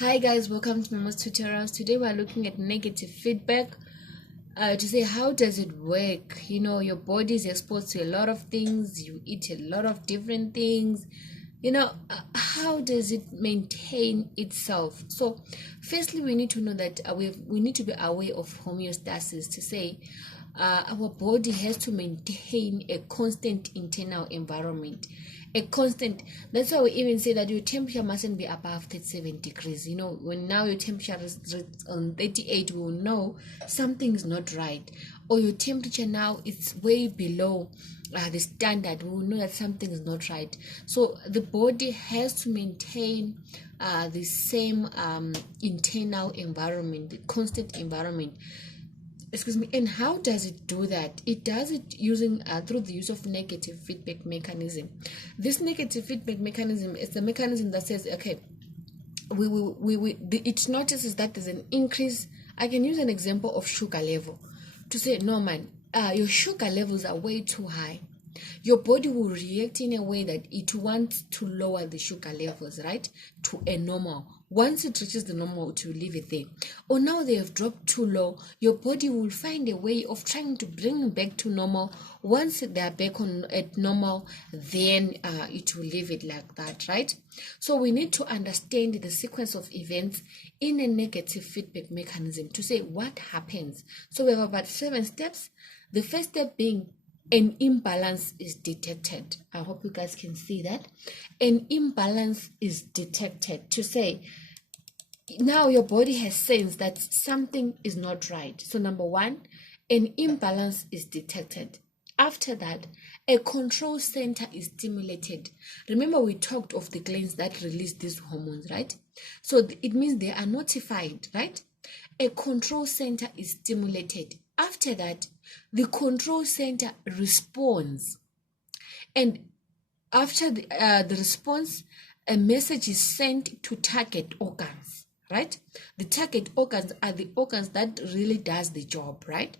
Hi guys, welcome to Mama's Tutorials. Today we're looking at negative feedback to say how does it work. Your body is exposed to a lot of things, you eat a lot of different things. How does it maintain itself? So firstly, we need to know that we need to be aware of homeostasis to say our body has to maintain a constant internal environment, a constant. That's why we even say that your temperature mustn't be above 37 degrees. When now your temperature is on 38, we will know something is not right. Or your temperature now is way below the standard, we will know that something is not right. So the body has to maintain the same internal environment, the constant environment. And how does it do that? It does it using through the use of negative feedback mechanism. This negative feedback mechanism is the mechanism that says, okay, it notices that there's an increase. I can use an example of sugar level to say, no man, your sugar levels are way too high. Your body will react in a way that it wants to lower the sugar levels, right, to a normal. Once it reaches the normal, to leave it there. Or now they have dropped too low, your body will find a way of trying to bring them back to normal. Once they are back at normal, then it will leave it like that, right? So we need to understand the sequence of events in a negative feedback mechanism to say what happens. So we have about 7 steps. The first step being an imbalance is detected. I hope you guys can see that. An imbalance is detected to say, now your body has sensed that something is not right. So number 1, an imbalance is detected. After that, a control center is stimulated. Remember, we talked of the glands that release these hormones, right? So it means they are notified, right? A control center is stimulated. After that, the control center responds. And after the response, a message is sent to target organs, right? The target organs are the organs that really does the job, right?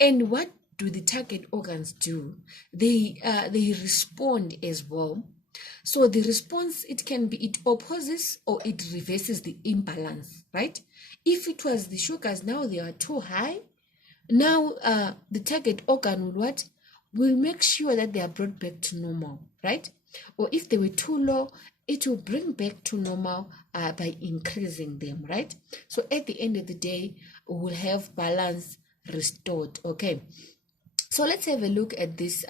And what do the target organs do? They respond as well. So the response, it opposes or it reverses the imbalance, right? If it was the sugars, now they are too high. Now the target organ will make sure that they are brought back to normal, right? Or if they were too low, it will bring back to normal by increasing them, right? So at the end of the day, we will have balance restored. Okay, so let's have a look at this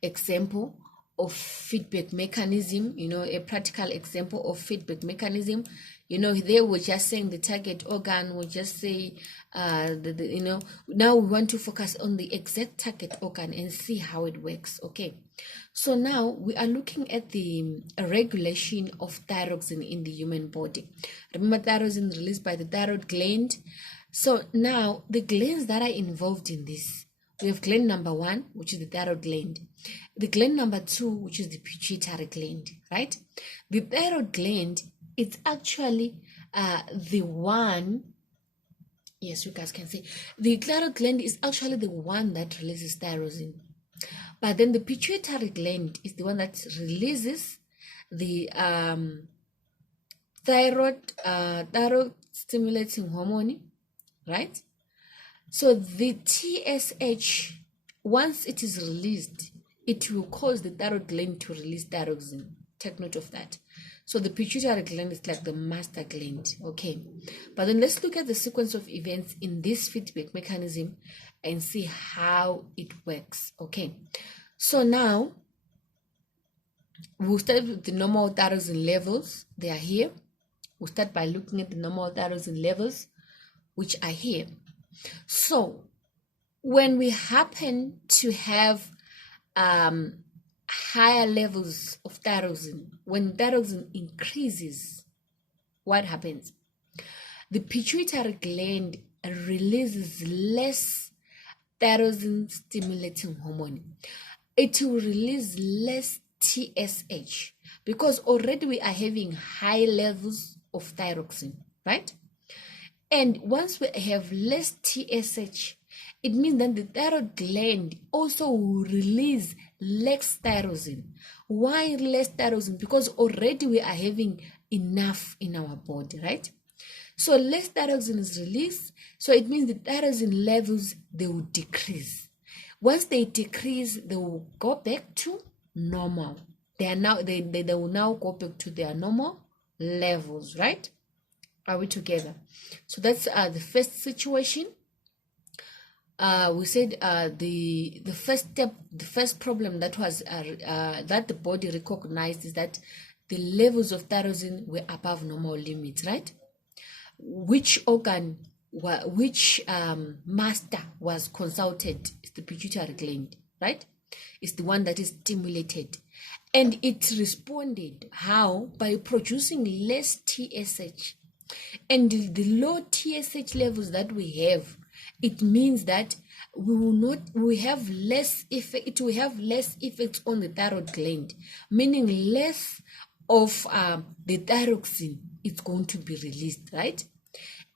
example of feedback mechanism, a practical example of feedback mechanism. They were just saying the target organ will just say, now we want to focus on the exact target organ and see how it works. Okay, so now we are looking at the regulation of thyroxine in the human body. Remember, thyroxine released by the thyroid gland. So now the glands that are involved in this, we have gland number 1, which is the thyroid gland. The gland number 2, which is the pituitary gland, right? The thyroid gland, it's actually the one, yes, you guys can see, the thyroid gland is actually the one that releases thyroxine. But then the pituitary gland is the one that releases the thyroid stimulating hormone, right? So the TSH, once it is released, it will cause the thyroid gland to release thyroxine. Take note of that. So the pituitary gland is like the master gland. Okay, but then let's look at the sequence of events in this feedback mechanism and see how it works. Okay, so now we'll start with the normal thyroxine levels. They are here. We'll start by looking at the normal thyroxine levels, which are here. So when we happen to have higher levels of thyroxine, when thyroxine increases, what happens? The pituitary gland releases less thyroxine stimulating hormone. It will release less TSH because already we are having high levels of thyroxine, right? And once we have less TSH, it means that the thyroid gland also will release less thyroxine. Why less thyroxine? Because already we are having enough in our body, right? So less thyroxine is released, so it means the thyroxine levels, they will decrease. Once they decrease, they will go back to normal. They will now go back to their normal levels, right? Are we together? So that's the first situation. We said the first step, the first problem that was that the body recognized is that the levels of thyroxine were above normal limits, right? Which organ, which master was consulted is the pituitary gland, right? It's the one that is stimulated, and it responded how? By producing less TSH. And the low TSH levels that we have, it means that we have less effect, it will have less effects on the thyroid gland, meaning less of the thyroxine is going to be released, right?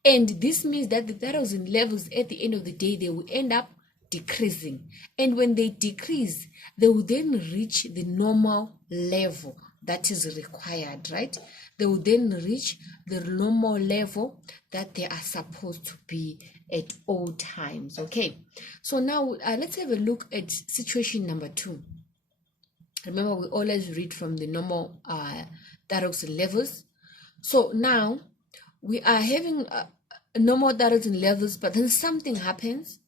And this means that the thyroxine levels at the end of the day, they will end up decreasing. And when they decrease, they will then reach the normal level that is required, right? They will then reach the normal level that they are supposed to be at all times. Okay, so now let's have a look at situation number 2. Remember, we always read from the normal thyroxine levels. So now we are having normal thyroxine levels, but then something happens.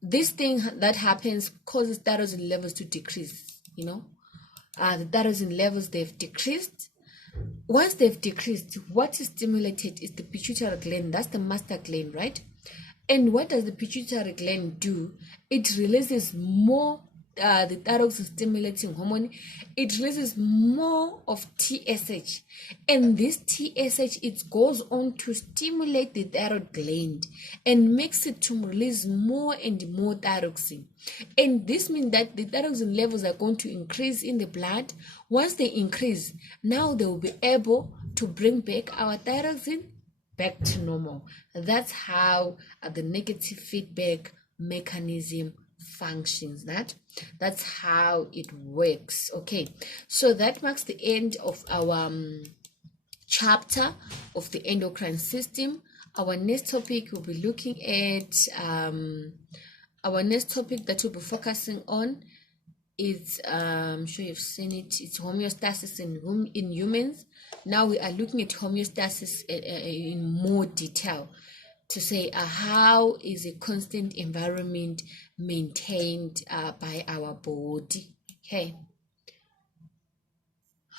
This thing that happens causes thyroxine levels to decrease. You know, the thyroxine levels, they've decreased. Once they've decreased, what is stimulated is the pituitary gland. That's the master gland, right? And what does the pituitary gland do? It releases more the thyroxine stimulating hormone. It releases more of TSH, and this TSH, it goes on to stimulate the thyroid gland and makes it to release more and more thyroxine. And this means that the thyroxine levels are going to increase in the blood. Once they increase, now they will be able to bring back our thyroxine back to normal. That's how the negative feedback mechanism functions. That's how it works. Okay, so that marks the end of our chapter of the endocrine system. Our next topic will be looking at our next topic that we'll be focusing on is I'm sure you've seen it. It's homeostasis in humans. Now we are looking at homeostasis in more detail, to say how is a constant environment maintained by our body. Okay.